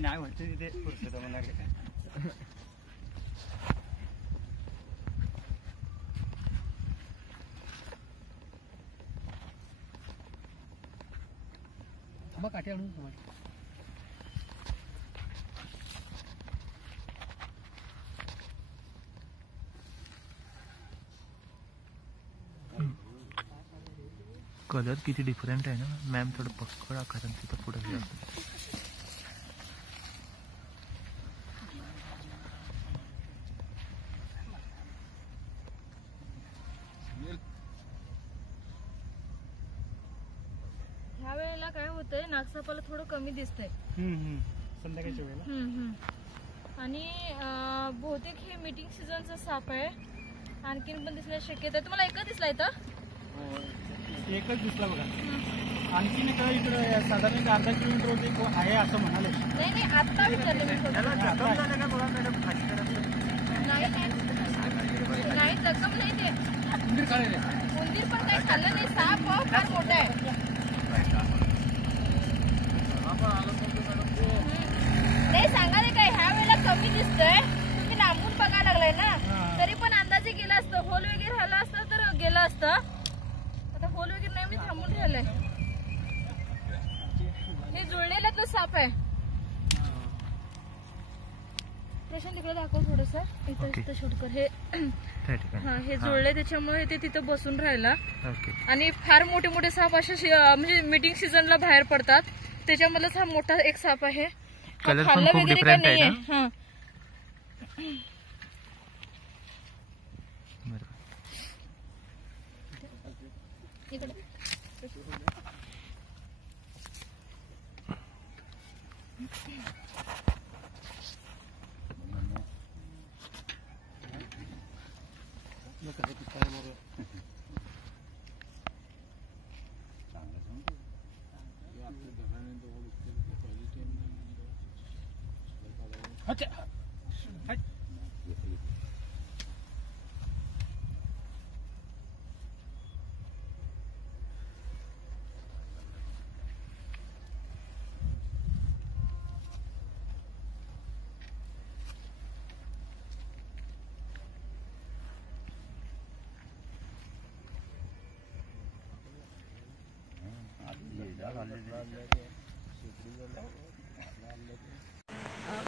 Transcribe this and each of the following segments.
नाही म्हणते तिथे पुरुषोत्तम म्हणणार काय थांबा काठी आणून कलर किती डिफरंट आहे ना मॅम, थोडं पकड़ा कारण तिथं पुढे गेलं ह्या वेळेला काय होतंय नागसापाला थोडं कमी दिसतंय संध्याकाळच्या वेळेला आणि बहुतेक हे मीटिंग सीझनचा साप आहे. आणखीन पण दिसण्याची शक्यता आहे. तुम्हाला एकच दिसला इथं? एकच दिसला बघा. आणखीन इकडे साधारण अर्धा किलोमीटर होते आहे असं म्हणाले. नाही आता विचारलं मी. नाही जखम नाही ते उंदीर खाल्लेले. उंदीर पण काही खाल्लं नाही. साप फार मोठा आहे. नाही सांगाले काय ह्या वेळेला कमी दिसतोय. तुम्ही लांबून बघायला लागलाय ना, तरी पण अंदाजे गेला असतं. होल वगैरे राहिला असतं तर गेलं असतं. आता होल वगैरे नाही, मी थांबून राहिलंय. हे जुळलेलं साप आहे. प्रशांत तिकडे दाखव थोडस. इथं शूट कर. हे हे जुळले त्याच्यामुळे ते तिथं बसून राहिला. आणि फार मोठे मोठे साप असे म्हणजे मीटिंग सीझनला बाहेर पडतात. त्याच्यामधलाच हा मोठा एक साप आहे. कलर पण खूप डिफरंट आहे ना.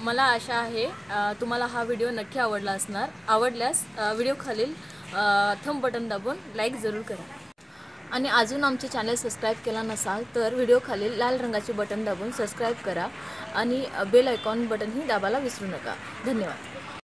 मला आशा आहे तुम्हाला हा व्हिडिओ नक्की आवडला असणार. आवडल्यास व्हिडिओ खालील थंब बटन दाबून लाईक जरूर करा. आणि अजून आमचे चॅनल सबस्क्राईब केला नसाल तर व्हिडिओ खालील लाल रंगाचे बटन दाबून सबस्क्राईब करा आणि बेल आयकॉन बटनही दाबायला विसरू नका. धन्यवाद.